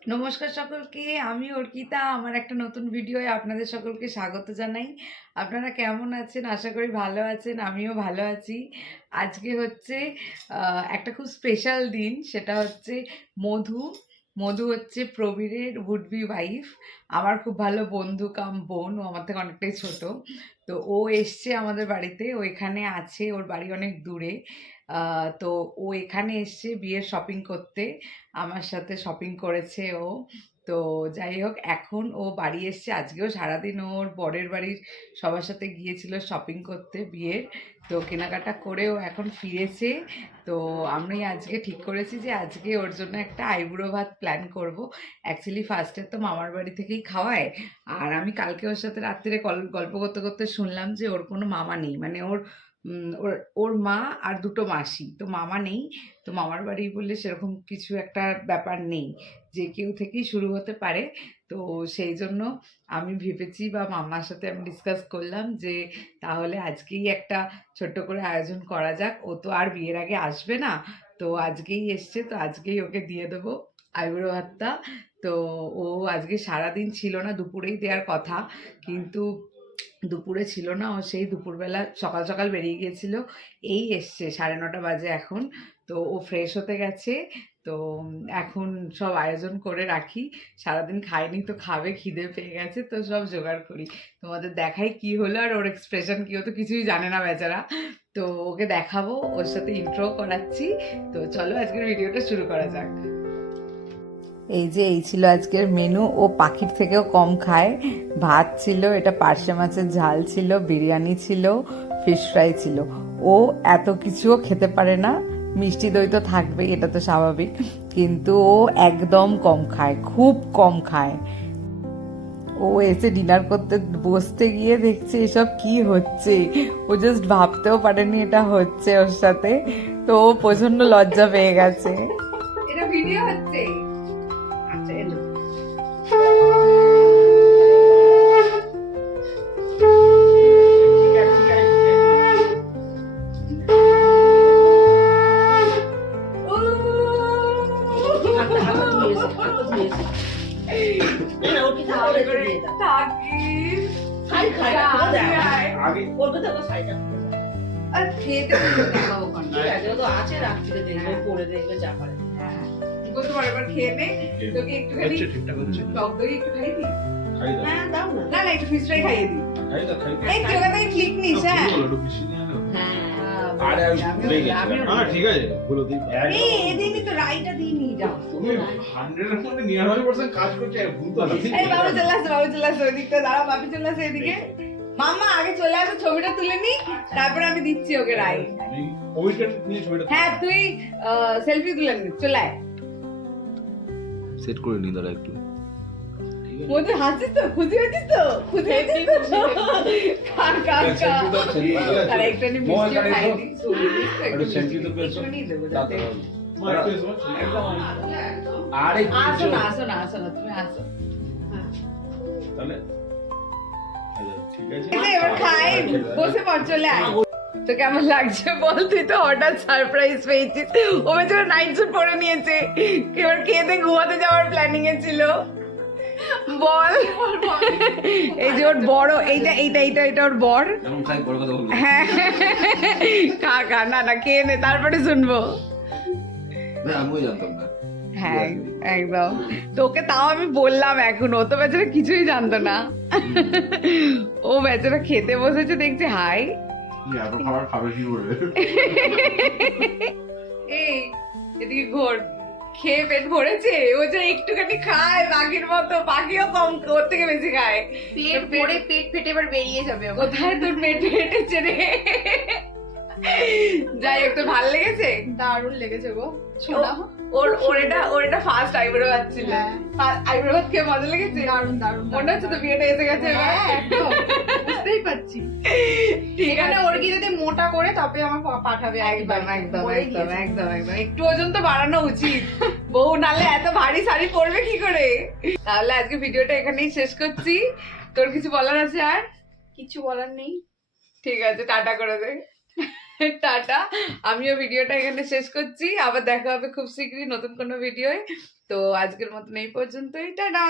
নমস্কার সকলকে, আমি অর্কিতা, আমার একটা নতুন ভিডিওয়ে আপনাদের সকলকে স্বাগত জানাই। আপনারা কেমন আছেন? আশা করি ভালো আছেন, আমিও ভালো আছি। আজকে হচ্ছে একটা খুব স্পেশাল দিন, সেটা হচ্ছে মধু। মধু হচ্ছে প্রবীরের উড বি ওয়াইফ আমার খুব ভালো বন্ধু কাম বোন, ও আমার থেকে অনেকটাই ছোট। তো ও এসছে আমাদের বাড়িতে, ওইখানে আছে, ওর বাড়ি অনেক দূরে। তো ও এখানে এসছে বিয়ের শপিং করতে আমার সাথে শপিং করেছে ও। তো যাই হোক, এখন ও বাড়ি এসছে। আজকেও সারাদিন ওর বরের বাড়ির সবার সাথে গিয়েছিল শপিং করতে বিয়ের। তো কেনাকাটা করে ও এখন ফিরেছে। তো আমি আজকে ঠিক করেছি যে আজকে ওর জন্য একটা আইবুড়ো ভাত প্ল্যান করব। অ্যাকচুয়ালি ফার্স্টে তো মামার বাড়ি থেকেই খাওয়ায়। আর আমি কালকে ওর সাথে রাত্রে গল- গল্প করতে করতে শুনলাম যে ওর কোনো মামা নেই। মানে ওর ওর ওর মা আর দুটো মাসি। তো মামা নেই, তো মামার বাড়ি বললে সেরকম কিছু একটা ব্যাপার নেই, যে কেউ থেকেই শুরু হতে পারে। তো সেই জন্য আমি ভেবেছি বা মামার সাথে আমি ডিসকাস করলাম যে তাহলে আজকেই একটা ছোট্ট করে আয়োজন করা যাক। ও তো আর বিয়ের আগে আসবে না, তো আজকেই এসছে, তো আজকেই ওকে দিয়ে দেবো আইবুড়ো ভাতটা। তো ও আজকে সারাদিন ছিল না, দুপুরেই দেওয়ার কথা। কিন্তু দুপুরে ছিল না, ও সেই দুপুরবেলা সকাল সকাল বেরিয়ে গিয়েছিল। এই এসছে সাড়ে নটা বাজে এখন। তো ও ফ্রেশ হতে গেছে। তো এখন সব আয়োজন করে রাখি। সারাদিন খাইনি তো খাবে, খিদে পেয়ে গেছে, তো সব জোগাড় করি। তোমাদের দেখাই কি হলো আর ওর এক্সপ্রেশন কি হতো কিছুই জানে না বেচারা। তো ওকে দেখাবো, ওর সাথে ইন্ট্রো করাচ্ছি। তো চলো আজকের ভিডিওটা শুরু করা যাক। এই যে, এই ছিল আজকের মেনু ও পাখির থেকেও কম খায়। ভাত ছিল, এটা পার্শে মাছের ঝাল ছিল, বিরিয়ানি ছিল ফিশ ফ্রাই ছিল। ও এত কিছুও খেতে পারে না। মিষ্টি দই তো থাকবেই, এটা তো স্বাভাবিক। কিন্তু ও একদম কম খায়, খুব কম খায়। ও এসে ডিনার করতে, বসতে গিয়ে দেখছে এসব কি হচ্ছে। ও জাস্ট ভাবতেও পারেনি এটা হচ্ছে ওর সাথে। তো ও প্রচণ্ড লজ্জা পেয়ে গেছে। এটা ভিডিও হচ্ছে। আচ্ছা এলো থাকিস আর দেখাবো পারো। এবার খেয়ে নে তোকে একটুখানি হচ্ছে ঠিকঠাক হচ্ছে। টক দই একটু খাই দিই। খাই দাও। না। না একটু ফিশ ফ্রাই খাইয়ে দিই। দাও এই তুই ওখান ক্লিক নিস হ্যাঁ। আরে আরে আমি হ্যাঁ ঠিক আছে ভুলো দিই। এই এদিনই তো রাইটা দিয়ে নিয়ে যাও। তুমি হান্ড্রেডের মধ্যে নিরানব্বই পার্সেন্ট কাজ করছে ভুল তো আলাদাই। এই বাবু চলে বাবু আসছে এদিকে। মামা আগে চলে আসো ছবিটা তুলে নি। তারপরে আমি দিচ্ছি ওকে রাই আমি ওইটা নিয়ে ছবিটা হ্যাঁ তুই সেলফি তুলে নি চলে আয়। সেট করে নি দাঁড়া একটু। মধ্যে হাসিস তো? খুশি হয়েছিস তো? খুশি হয়েছিস তো? কার কার কার Selfie তো selfie তো আছে। তারা একটুখানি মোবাইল মিষ্টিও কানে খাই তো। দিই, সরিয়ে দিস তো, একটু একটু selfie তো মিষ্টি- পেয়েছ? একটুখানি দেবো তাতে যাতে- হবে। মা, একটু এসো, একদম আরে আসো কিছু না আসো না আসো না তুমি আসো। তাহলে খাই বসে পড় চলে আয়। তো কেমন লাগছে বল তুই তো হঠাৎ সারপ্রাইজ পেয়েছিস। ও বেচারা নাইট স্যুট পরে নিয়েছে। এবার খেতে ঘুমাতে যাওয়ার প্ল্যানিং এ ছিল। বল। এই যে ওর বড় এইটা এইটা এইটা এটা ওর বর। হ্যাঁ। খা খা না না খেয়ে নে তারপরে শুনব। না আমিও জানতাম না। হ্যাঁ একদম। তোকে তাও আমি বললাম এখন ও তো বেচারা কিছুই জানতো না। ও বেচারা খেতে বসেছে দেখছে হাই। খাবার খাবে কি করবে এই এদিকে ঘোর খেয়ে পেট ভরেছে? ও যে একটুখানি খায় বাঘের মতো পাখিও কম ওর থেকে বেশি খায়। পেট ভরে পেট ফেটে এবার বেরিয়ে যাবে কোথায় তোর পেট ফেটেছে রে? যাই হোক তোর ভালো লেগেছে? দারুণ লেগেছে গো শোনা ওর ওর এটা ওর এটা ফার্স্ট আইব্রো ভাত ছিল। হ্যাঁ। আইব্রো ভাত খেয়ে মজা লেগেছে? দারুণ দারুণ মনে হচ্ছে তো বিয়েটা এসে গেছে? হ্যাঁ। বুঝতেই ঠিক এখানে আছে। ওর কি যদি মোটা করে তবে আমার পাঠাবে একদম একদম একদম একদম একদম। একটু ওজন তো বাড়ানো উচিত। বউ নালে এত ভারী শাড়ি পরবে কি করে? তাহলে আজকে ভিডিওটা এখানেই শেষ করছি। তোর কিছু বলার আছে আর? কিছু বলার নেই। ঠিক আছে টাটা করে দে। টাটা। আমিও ভিডিওটা এখানে শেষ করছি। আবার দেখা হবে খুব শীঘ্রই নতুন কোনো ভিডিওয়। তো আজকের মতন এই পর্যন্তই। টাটা!